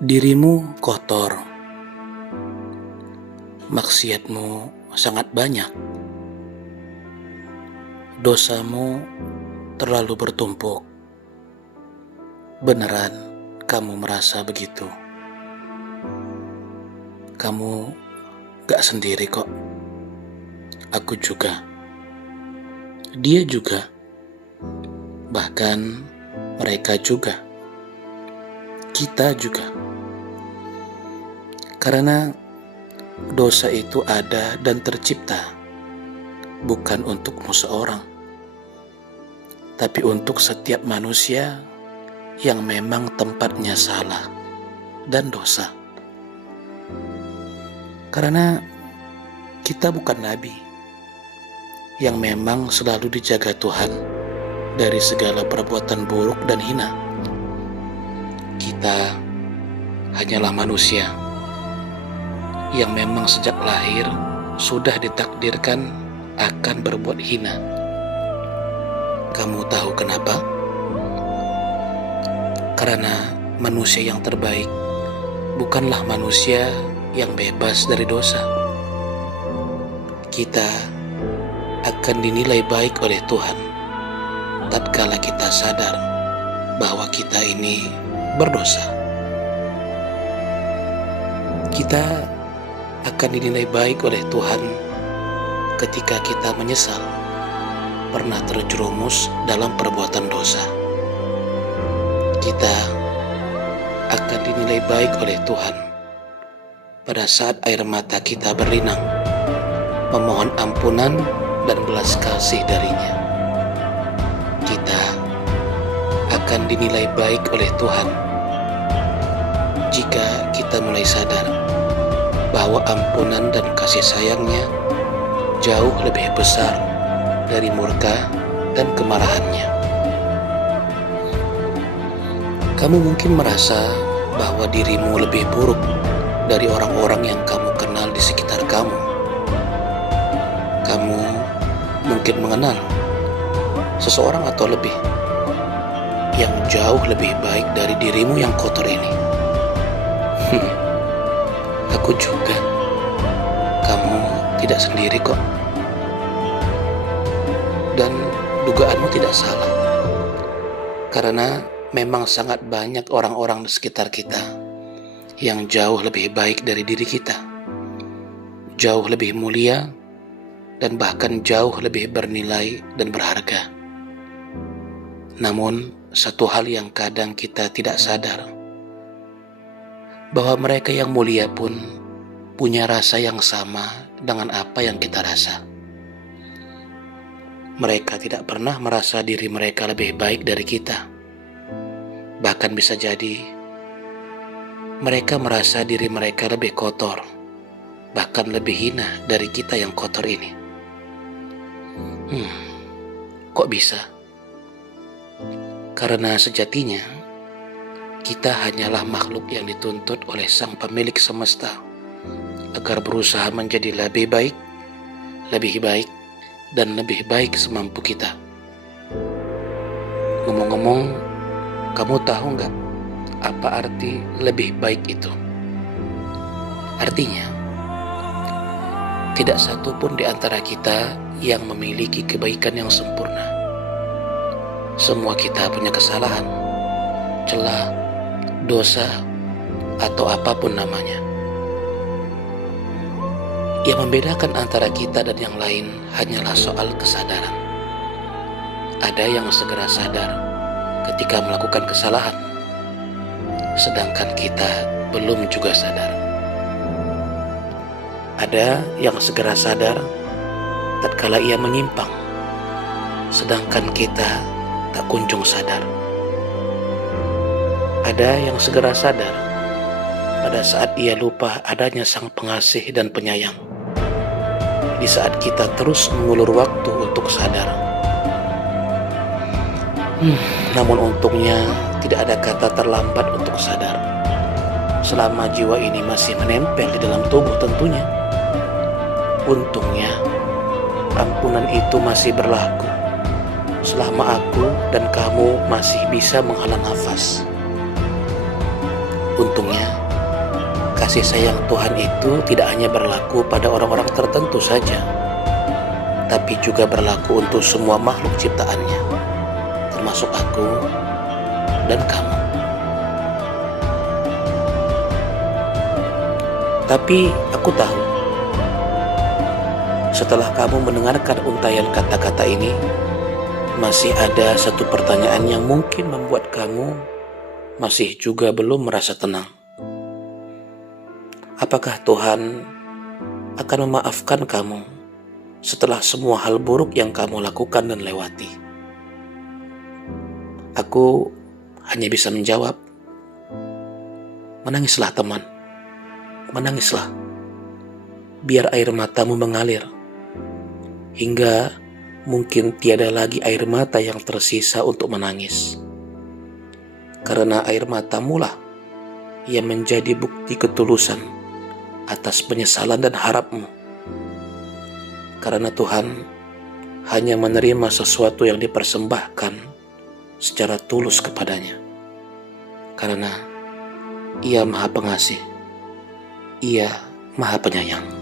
Dirimu kotor, maksiatmu sangat banyak, dosamu terlalu bertumpuk. Beneran kamu merasa begitu? Kamu gak sendiri kok. Aku juga. Dia juga. Bahkan mereka juga. Kita juga. Karena dosa itu ada dan tercipta bukan untukmu seorang, tapi untuk setiap manusia yang memang tempatnya salah dan dosa. Karena kita bukan nabi yang memang selalu dijaga Tuhan dari segala perbuatan buruk dan hina. Kita hanyalah manusia yang memang sejak lahir sudah ditakdirkan akan berbuat hina. Kamu tahu kenapa? Karena manusia yang terbaik bukanlah manusia yang bebas dari dosa. Kita akan dinilai baik oleh Tuhan tatkala kita sadar bahwa kita ini berdosa. Kita akan dinilai baik oleh Tuhan ketika kita menyesal pernah terjerumus dalam perbuatan dosa. Kita akan dinilai baik oleh Tuhan pada saat air mata kita berlinang memohon ampunan dan belas kasih darinya. Kita akan dinilai baik oleh Tuhan jika kita mulai sadar bahwa ampunan dan kasih sayangnya jauh lebih besar dari murka dan kemarahannya. Kamu mungkin merasa bahwa dirimu lebih buruk dari orang-orang yang kamu kenal di sekitar kamu. Kamu mungkin mengenal seseorang atau lebih yang jauh lebih baik dari dirimu yang kotor ini. Aku juga. Kamu tidak sendiri kok. Dan dugaanmu tidak salah. Karena memang sangat banyak orang-orang di sekitar kita yang jauh lebih baik dari diri kita. Jauh lebih mulia dan bahkan jauh lebih bernilai dan berharga. Namun, satu hal yang kadang kita tidak sadar, bahwa mereka yang mulia pun punya rasa yang sama dengan apa yang kita rasa. Mereka tidak pernah merasa diri mereka lebih baik dari kita. Bahkan bisa jadi mereka merasa diri mereka lebih kotor, bahkan lebih hina dari kita yang kotor ini. Kok bisa? Karena sejatinya kita hanyalah makhluk yang dituntut oleh Sang Pemilik semesta agar berusaha menjadi lebih baik, dan lebih baik semampu kita. Ngomong-ngomong, kamu tahu nggak apa arti lebih baik itu? Artinya, tidak satu pun di antara kita yang memiliki kebaikan yang sempurna. Semua kita punya kesalahan, celah, dosa, atau apapun namanya. Yang membedakan antara kita dan yang lain hanyalah soal kesadaran. Ada yang segera sadar ketika melakukan kesalahan, sedangkan kita belum juga sadar. Ada yang segera sadar tatkala ia menyimpang, sedangkan kita tak kunjung sadar. Ada yang segera sadar pada saat ia lupa adanya Sang Pengasih dan Penyayang, di saat kita terus mengulur waktu untuk sadar. Namun untungnya tidak ada kata terlambat untuk sadar, selama jiwa ini masih menempel di dalam tubuh tentunya. Untungnya ampunan itu masih berlaku selama aku dan kamu masih bisa menghela nafas. Untungnya, kasih sayang Tuhan itu tidak hanya berlaku pada orang-orang tertentu saja, tapi juga berlaku untuk semua makhluk ciptaannya, termasuk aku dan kamu. Tapi aku tahu, setelah kamu mendengarkan untaian kata-kata ini, masih ada satu pertanyaan yang mungkin membuat kamu masih juga belum merasa tenang. Apakah Tuhan akan memaafkan kamu setelah semua hal buruk yang kamu lakukan dan lewati? Aku hanya bisa menjawab, menangislah teman, menangislah. Biar air matamu mengalir, hingga mungkin tiada lagi air mata yang tersisa untuk menangis. Karena air matamu lah yang menjadi bukti ketulusan atas penyesalan dan harapmu. Karena Tuhan hanya menerima sesuatu yang dipersembahkan secara tulus kepadanya. Karena Ia Maha Pengasih, Ia Maha Penyayang.